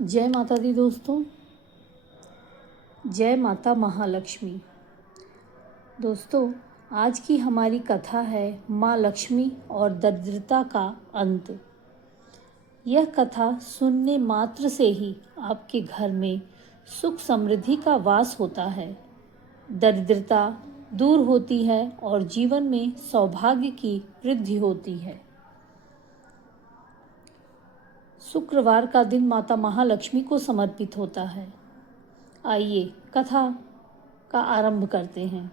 जय माता दी दोस्तों। जय माता महालक्ष्मी। दोस्तों, आज की हमारी कथा है माँ लक्ष्मी और दरिद्रता का अंत। यह कथा सुनने मात्र से ही आपके घर में सुख समृद्धि का वास होता है, दरिद्रता दूर होती है और जीवन में सौभाग्य की वृद्धि होती है। शुक्रवार का दिन माता महालक्ष्मी को समर्पित होता है। आइए कथा का आरंभ करते हैं।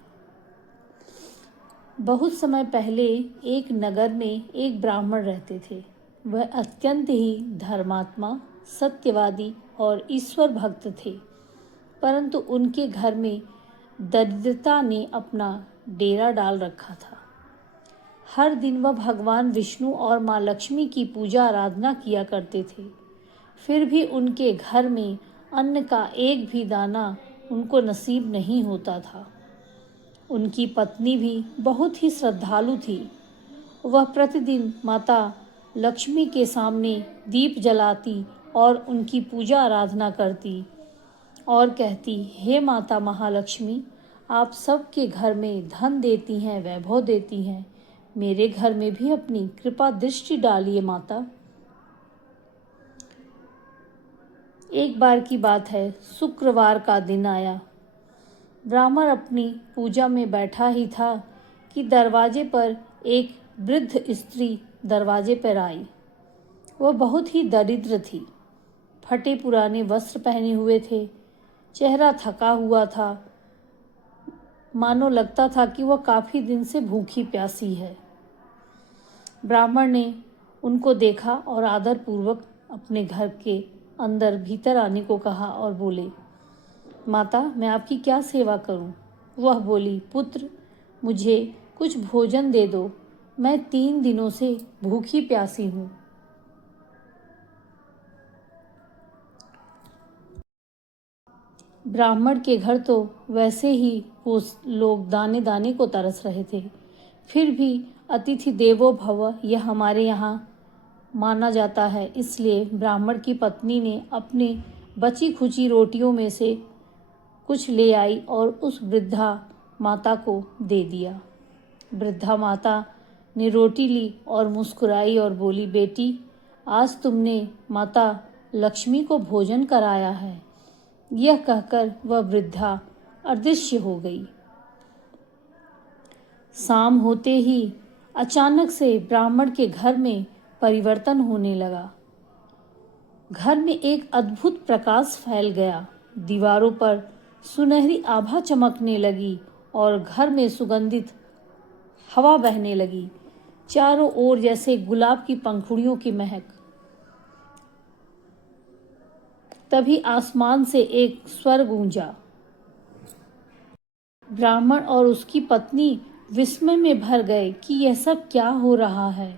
बहुत समय पहले एक नगर में एक ब्राह्मण रहते थे। वह अत्यंत ही धर्मात्मा, सत्यवादी और ईश्वर भक्त थे, परंतु उनके घर में दरिद्रता ने अपना डेरा डाल रखा था। हर दिन वह भगवान विष्णु और माँ लक्ष्मी की पूजा आराधना किया करते थे, फिर भी उनके घर में अन्न का एक भी दाना उनको नसीब नहीं होता था। उनकी पत्नी भी बहुत ही श्रद्धालु थी। वह प्रतिदिन माता लक्ष्मी के सामने दीप जलाती और उनकी पूजा आराधना करती और कहती, हे माता महालक्ष्मी, आप सबके घर में धन देती हैं, वैभव देती हैं, मेरे घर में भी अपनी कृपा दृष्टि डालिए माता। एक बार की बात है, शुक्रवार का दिन आया। ब्राह्मण अपनी पूजा में बैठा ही था कि दरवाजे पर एक वृद्ध स्त्री दरवाजे पर आई। वह बहुत ही दरिद्र थी। फटे पुराने वस्त्र पहने हुए थे, चेहरा थका हुआ था, मानो लगता था कि वह काफ़ी दिन से भूखी प्यासी है। ब्राह्मण ने उनको देखा और आदरपूर्वक अपने घर के अंदर भीतर आने को कहा और बोले, माता, मैं आपकी क्या सेवा करूं? वह बोली, पुत्र, मुझे कुछ भोजन दे दो, मैं 3 दिनों से भूखी प्यासी हूं। ब्राह्मण के घर तो वैसे ही वो लोग दाने दाने को तरस रहे थे, फिर भी अतिथि देवो भव यह हमारे यहाँ माना जाता है, इसलिए ब्राह्मण की पत्नी ने अपने बची खुची रोटियों में से कुछ ले आई और उस वृद्धा माता को दे दिया। वृद्धा माता ने रोटी ली और मुस्कुराई और बोली, बेटी, आज तुमने माता लक्ष्मी को भोजन कराया है। यह कहकर वह वृद्धा अदृश्य हो गई। शाम होते ही अचानक से ब्राह्मण के घर में परिवर्तन होने लगा। घर में एक अद्भुत प्रकाश फैल गया। दीवारों पर सुनहरी आभा चमकने लगी और घर में सुगंधित हवा बहने लगी, चारों ओर जैसे गुलाब की पंखुड़ियों की महक। तभी आसमान से एक स्वर गूंजा। ब्राह्मण और उसकी पत्नी विस्मय में भर गए कि यह सब क्या हो रहा है।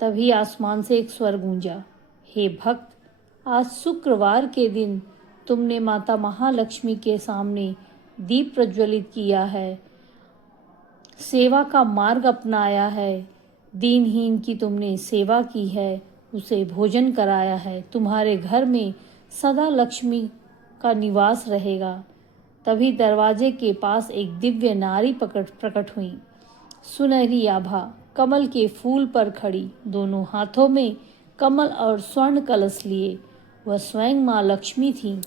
तभी आसमान से एक स्वर गूंजा, हे भक्त, आज शुक्रवार के दिन तुमने माता महालक्ष्मी के सामने दीप प्रज्वलित किया है, सेवा का मार्ग अपनाया है, दीनहीन की तुमने सेवा की है, उसे भोजन कराया है, तुम्हारे घर में सदा लक्ष्मी का निवास रहेगा। तभी दरवाजे के पास एक दिव्य नारी प्रकट हुई, सुनहरी आभा, कमल के फूल पर खड़ी, दोनों हाथों में कमल और स्वर्ण कलश लिए। वह स्वयं माँ लक्ष्मी थी।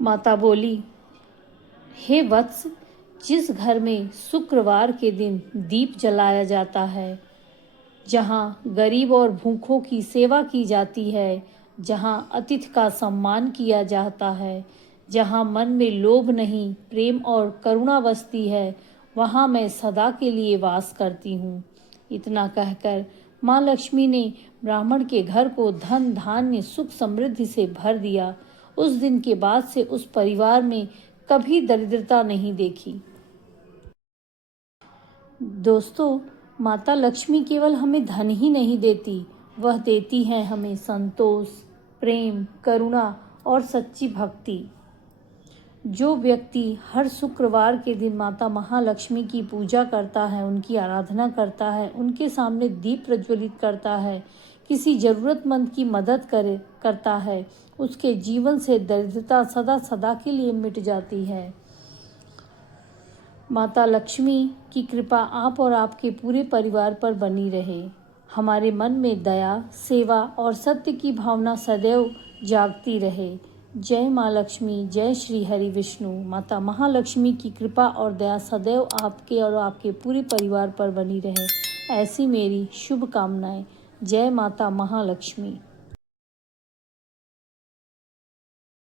माता बोली, हे वत्स, जिस घर में शुक्रवार के दिन दीप जलाया जाता है, जहाँ गरीब और भूखों की सेवा की जाती है, जहाँ अतिथि का सम्मान किया जाता है, जहाँ मन में लोभ नहीं, प्रेम और करुणा बसती है, वहाँ मैं सदा के लिए वास करती हूँ। इतना कहकर माँ लक्ष्मी ने ब्राह्मण के घर को धन धान्य सुख समृद्धि से भर दिया। उस दिन के बाद से उस परिवार में कभी दरिद्रता नहीं देखी। दोस्तों, माता लक्ष्मी केवल हमें धन ही नहीं देती, वह देती है हमें संतोष, प्रेम, करुणा और सच्ची भक्ति। जो व्यक्ति हर शुक्रवार के दिन माता महालक्ष्मी की पूजा करता है, उनकी आराधना करता है, उनके सामने दीप प्रज्वलित करता है, किसी ज़रूरतमंद की मदद करता है, उसके जीवन से दरिद्रता सदा सदा के लिए मिट जाती है। माता लक्ष्मी की कृपा आप और आपके पूरे परिवार पर बनी रहे। हमारे मन में दया, सेवा और सत्य की भावना सदैव जागती रहे। जय माँ लक्ष्मी, जय श्री हरि विष्णु। माता महालक्ष्मी की कृपा और दया सदैव आपके और आपके पूरे परिवार पर बनी रहे, ऐसी मेरी शुभकामनाएं। जय माता महालक्ष्मी।